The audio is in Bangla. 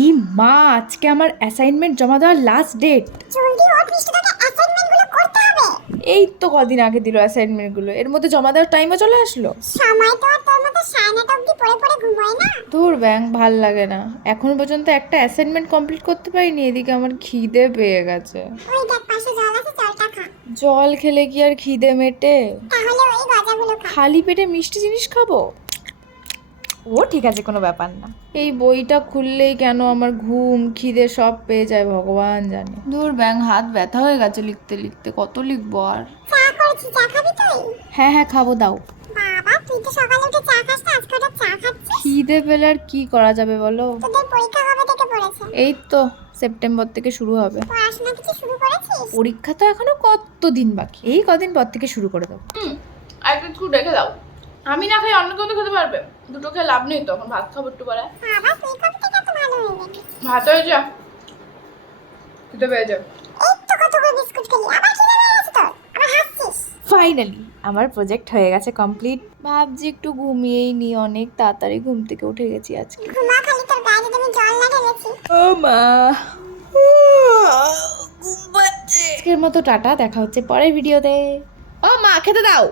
ই মা, আজকে আমার অ্যাসাইনমেন্ট জমা দেওয়ার লাস্ট ডেট। জলদি ওঠ মিষ্টি, তোকে অ্যাসাইনমেন্টগুলো করতে হবে। এই তো কদিন আগে দিল অ্যাসাইনমেন্টগুলো, এর মধ্যে জমা দেওয়ার টাইমও চলে আসলো। সময় তো আর তোর মতো 9:30 অবধি পড়ে পড়ে ঘুমোয় না। ধুর ব্যাং, ভাল লাগে না। এখনো পর্যন্ত একটা অ্যাসাইনমেন্ট কমপ্লিট করতে পারিনি, এদিকে আমার খিদে পেয়ে গেছে। ওই দেখ পাশে জল আছে, জলটা খা। জল খেলে কি আর খিদে মেটে? তাহলে ওই গজাগুলো খা। খালি পেটে মিষ্টি জিনিস খাবো? ও ঠিক আছে, কোনো ব্যাপার না। এই বইটা খুললেই কেন আমার ঘুম খিদে সব পেয়ে যায় ভগবান জানে। দূর ব্যাং, হাত ব্যথা হয়ে গেছে লিখতে লিখতে, কত লিখবো আর। চা করেছি, চা খাবি তুই? হ্যাঁ হ্যাঁ খাবো, দাও। বাবা তুই তো সকালে উঠে চা খাস না, আজকে ওটা চা খাচ্ছিস? খিদে পেলে আর কি করা যাবে বলো। তোদের পরীক্ষা কবে থেকে পড়েছে? এই তো সেপ্টেম্বর থেকে শুরু হবে। পড়াশোনা কিছু শুরু করেছিস? পরীক্ষা তো এখনো কত দিন বাকি, এই কদিন পর থেকে শুরু করে দেবো। আর একটু রেখে দাও, আমি না খাই অন্য কেউ তো খেতে পারবে। দুটো খেয়ে লাভ নেই, তখন ভাত খাবো একটু পরে। বাবা তুই কবে থেকে এত ভালো হয়ে গেলি? ভাত হয়ে যা, খেতে পেয়ে যাও। এই তো কতগুলো বিস্কুট খেলি, আবার খিদে পেয়ে গেছে তোর? আবার হাসছিস? ফাইনালি আমার প্রজেক্ট হয়ে গেছে কমপ্লিট। ভাবছি একটু ঘুমিয়েই নি, অনেক তাড়াতাড়ি ঘুম থেকে উঠে গেছি আজকে। ঘুমা খালি, তোর গায়ে যদি আমি জল না ঢেলেছি। ও মা, ঘুম পাচ্ছে। আজকের মতো টাটা, দেখা হচ্ছে পরের ভিডিওতে। ও মা, খেতে দাও।